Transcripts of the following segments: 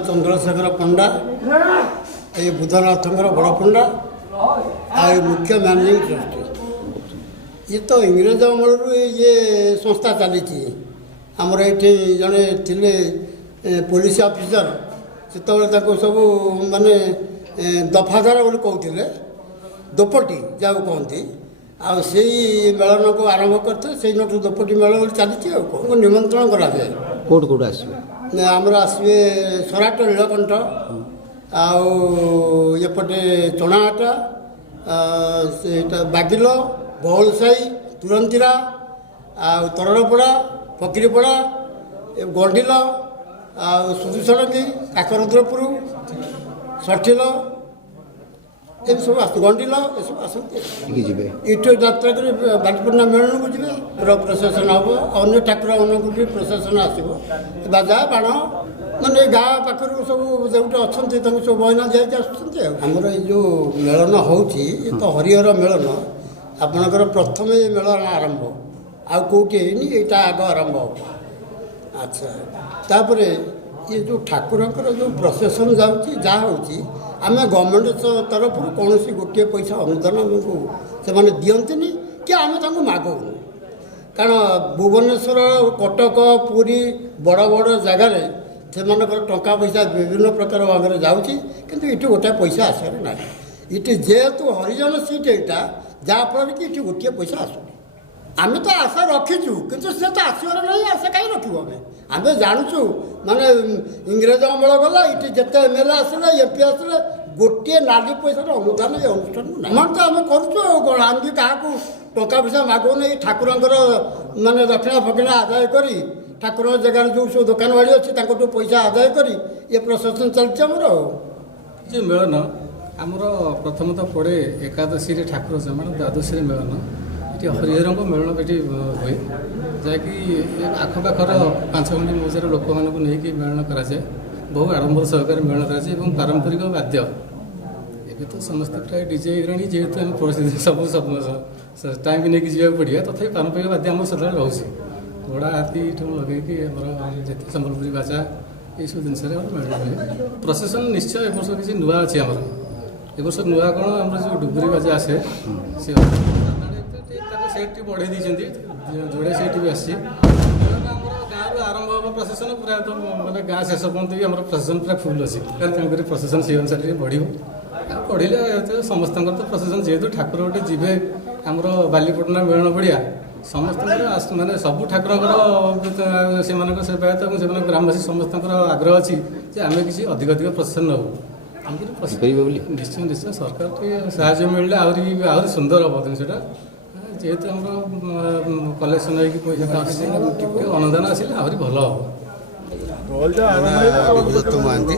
चंद्रशेखर पंडा ये बुधनाथंकर बड़ पंडा आ मुख्य मैनेजिंग ट्रस्टी ये तो इंग्रेज अमल ये संस्था चली आमर ये जड़े थे पुलिस ऑफिसर से सब माने दफादार बोली कहते दोपटी जहाँ कहती आई मेलन को आरंभ करते से दोपटी मेलन चली निमंत्रण कराए कौट कौट आसवे आमर आसवे सराट नीलकंठ आउटे चणाहाटा बागिल बहलसाई तुरंतीरा तरड़पड़ा फकीरपड़ा गंडिल सुदूषणगी काकरुद्रपुर षठिल ये सब आस गंडिल ये सब आसते इटो यात्रा कर बालीपूर्णा मेलन को जी पूरा प्रशासन हम अन्य ठाकुर मान भी प्रशासन आसो बाजा बाण माने गाँ पाखर सब जो अच्छा सब बहना जाइए आसमर ये जो मेलन हो तो हरिहर मेलन आपणकर प्रथम ये मेलन आरंभ आउ कौटी यहाँ आग आरंभ हो अच्छा तापर ये जो ठाकुरंकर जो प्रसेसन जाऊँगी जहाँ हो आम गवर्नमेंट तरफ कौन गोटे पैसा अनुदान आमको से दिखती कि आम मागुन कारण भुवनेश्वर कटक पुरी बड़ बड़ जगार से टंका पैसा विभिन्न प्रकार भाग में जाऊँगी कितु ये गोटे पैसा आसर ना ये जेहेतु हरिजन सीट यहाँ जहाँफल कि ये गोटे पैसा आसुनी आम तो आशा रखीचु किंतु से तो आसवर नहीं आशा कहीं रखू आम जानूँ माने इंग्रेज अमल गला ये जिते एमएलए आसले एमपी आसले गोटे नाली पैसार अनुदान ये अनुष्ठान ना तो आम करुँ आम भी क्या टंका पैसा मागुन ये ठाकुरंकर माने दक्षिणा फक्षिणा आदाय करी ठाकुर जगार जो सब दुकान बाड़ी अच्छी पैसा आदाय करी ये प्रशासन चलती आमर जो मिलन आमर प्रथम तो पड़े एकादशी ठाकुर जमाण द्वादशी मिलन ये हरिहर मिलन ये हुए जहाँकि आखपाखर 5 खंडी मौजार लोक मानक नहीं मिलन कराए बहु आडंबर सहकार मिलन कराए पारंपरिक वाद्य एवं तो समस्त प्राय डीजे गलानी जेहेतु आम परिस्थिति सब सब टाइम भी नहीं जावाक पड़ा तथा पारंपरिक वाद्य आम सदा रोचे घोड़ा हाथी लगे जिते सम्बलपुरी बाजा ये सब जिनस मिलन हुए प्रसेसन निश्चय ए वर्ष किसी नुआ अच्छी आमर ए वर्ष नुआ कौन आम जो डुबुरी बाजा आसे से सेट बढ़े दी जोड़े सेट भी आसी गाँव आरंभ हम प्रशासन पूरा तो मैंने गाँ शेष पर्यंत भी आम प्रशासन पूरा फुल अच्छी तेणुक प्रशासन से अनुसार बढ़ बढ़े समस्त तो प्रशासन जेहेतु ठाकुर गोटे जीवे आमर बालीपटना मिलन पड़िया समस्त माने सब ठाकुर से सेवायत और ग्रामवासी समस्त आग्रह अच्छी आम किसी अधिक अधिक प्रशासन नबू निश्चय निश्चय सरकार साहय मिले आहरी सुंदर हम जिनसा जेहेतु आम कलेक्शन पैसा अनुदान आसिले आहरी भल हम विजत महांती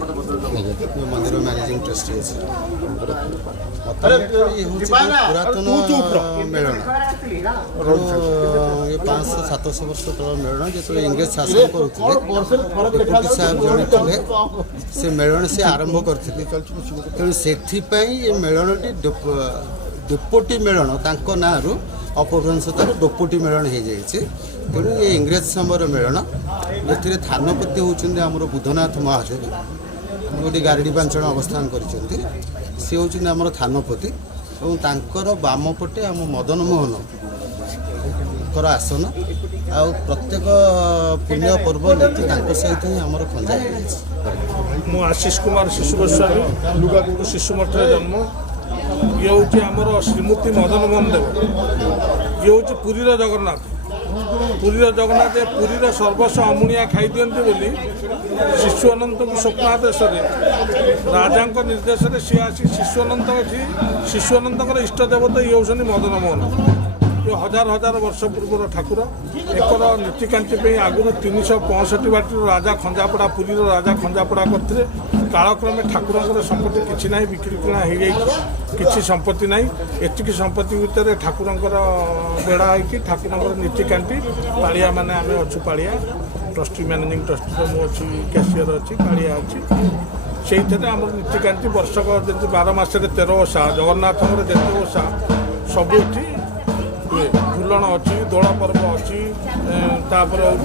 मंदिर मैनेजिंग ट्रस्टी पुरातन मेलन ये 500-700 वर्ष तल मेलन जो इंग्रेज शासन करुले साहब जड़े थे से मेलन से आरंभ करते तेणु से ये मेलनटी दोपटी मेलन ना अपभ्रंशतार दोपटी मेलन हो जाए तेणु ये इंग्रेज समय मेलन ये थानपति होती आमर बुधनाथ महादेव गोटे गारडी पांचण अवस्थान कर सी हूँ थानपति और बामपटे आम मदन मोहन कर आसन आ प्रत्येक पुण्य पर्व नीति सहित ही आमर खंजा मु आशीष कुमार शिशु गोस्वामी लुगापुर शिशु मठ जन्म ये हूँ आमर श्रीमूर्ति मदन मोहन देव ये हूँ पुरी जगन्नाथ पुरीर सर्वस्व अमुणिया खाई दिखती बोली शिशु अनंत को स्वप्नादेश राजा निर्देश से सी आसी शिशु अनंत शिशु अनंत इष्ट देवता ये हूँ मदन मोहन ये हजार हजार वर्ष पूर्वर ठाकुर एकर नीतिकांति आगुरी 365 बाटी राजा खंजापड़ा पुरीर राजा खंजापड़ा करते कालक्रमे ठाकुर संपत्ति किसी ना बिक्री किଣା हो संपत्ति ना एतिक संपत्ति भितर ठाकुर बेड़ा हो ठाकुर नीतिकांति पाड़िया मैंने आम अच्छु पाड़िया ट्रस्टी मैनेजिंग ट्रस्टी मुझे कैशियर अच्छी पाड़िया अच्छी से आम नीतिकांति वर्षक जमी 12 मास 13 ओषा जगन्नाथ जेते ओषा सब झुलन अच्छी दोल पर्व अच्छी तापर हूँ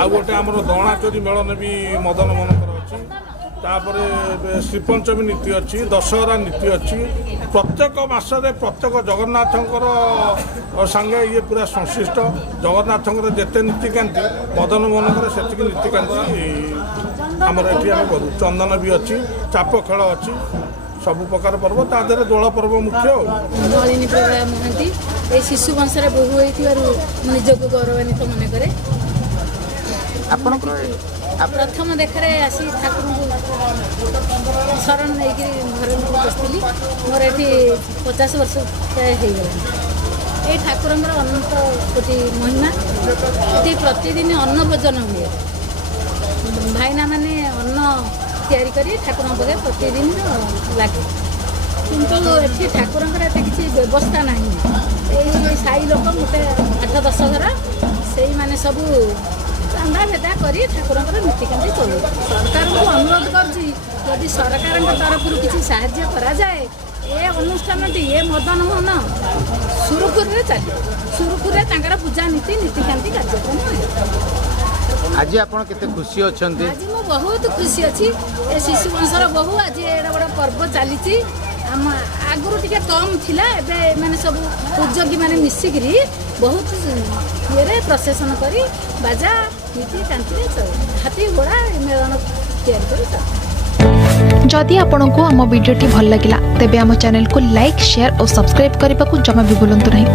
आउ गोटे आमर दणा चोरी मेलन भी मदन मोहन अच्छी ତାପରେ ଶ୍ରୀପଞ୍ଚମୀ ନୀତି ଅଛି, ଦଶହରା ନୀତି ଅଛି। ପ୍ରତ୍ୟେକ ମାସରେ ପ୍ରତ୍ୟେକ ଜଗନ୍ନାଥଙ୍କର ସାଙ୍ଗେ ଇଏ ପୁରା ସଂଶ୍ଳିଷ୍ଟ। ଜଗନ୍ନାଥଙ୍କର ଯେତେ ନୀତିକାନ୍ତି ମଦନ ମୋହନଙ୍କର ସେତିକି ନୀତିକାନ୍ତି ଆମର ଏଠି ଆମେ କରୁ। ଚନ୍ଦନ ବି ଅଛି, ଚାପ ଖେଳ ଅଛି, ସବୁ ପ୍ରକାର ପର୍ବ, ତା ଦେହରେ ଦୋଳ ପର୍ବ ମୁଖ୍ୟ। ନଳିନୀ ପ୍ରଭା ମହାନ୍ତି এই ଶିଶୁ ବଂଶରେ ବୋହୂ ହୋଇଥିବାରୁ ମୁଁ ନିଜକୁ ଗୌରବାନ୍ୱିତ ମନେ କରେ। ଆପଣଙ୍କର ପ୍ରଥମ ଦେଖାରେ ଆସି ଠାକୁରଙ୍କୁ ଶରଣ ନେଇକି ଘରେ ବସିଥିଲି। ମୋର ଏଠି 50 ବର୍ଷ ପ୍ରାୟ ହେଇଗଲାଣି। ଏଇ ଠାକୁରଙ୍କର ଅନନ୍ତ କୋଟି ମହିମା। ଏଠି ପ୍ରତିଦିନ ଅନ୍ନ ଭୋଜନ ହୁଏ। ଭାଇନା ମାନେ ଅନ୍ନ ତିଆରି କରି ଠାକୁରଙ୍କ ପାଖେ ପ୍ରତିଦିନ ଲାଗେ। କିନ୍ତୁ ଏଠି ଠାକୁରଙ୍କର ଏତେ କିଛି ବ୍ୟବସ୍ଥା ନାହିଁ। ଏଇ ସାହି ଲୋକ ଗୋଟେ 8-10 ଘର ସେଇମାନେ ସବୁ ରନ୍ଧା ଭେଦା କରି ଠାକୁରଙ୍କର ନୀତିକାନ୍ତି ଚଳୁ। ସରକାରଙ୍କୁ ଅନୁରୋଧ କରୁଛି ଯଦି ସରକାରଙ୍କ ତରଫରୁ କିଛି ସାହାଯ୍ୟ କରାଯାଏ ଏ ଅନୁଷ୍ଠାନଟି ଏ ମଦନ ମୋହନ ସୁରୁଖୁରୁରେ ଚାଲିବ। ସୁରୁଖୁରୁରେ ତାଙ୍କର ପୂଜା ନୀତିକାନ୍ତି କାର୍ଯ୍ୟକ୍ରମ ହେବ। ଆଜି ଆପଣ କେତେ ଖୁସି ଅଛନ୍ତି? ଆଜି ମୁଁ ବହୁତ ଖୁସି ଅଛି। ଏ ଶିଶୁ ବଂଶର ବୋହୂ ଆଜି ଏଇଟା ଗୋଟେ ପର୍ବ ଚାଲିଛି। ଆମ ଆଗରୁ ଟିକେ କମ୍ ଥିଲା, ଏବେ ଏମାନେ ସବୁ ଉଦ୍ୟୋଗୀ ମାନେ ମିଶିକିରି ବହୁତ ଇଏରେ ପ୍ରସେସନ କରି ବାଜା ନୀତିକାନ୍ତିରେ ହାତୀ ଘୋଡ଼ା ମେଳନ ତିଆରି କରି ଚାଲୁ। जदि आपंक आम भिडी भल लगा तेब आम चैनल को लाइक शेयर और सब्सक्राइब करने को जमा भी भूलु नहीं।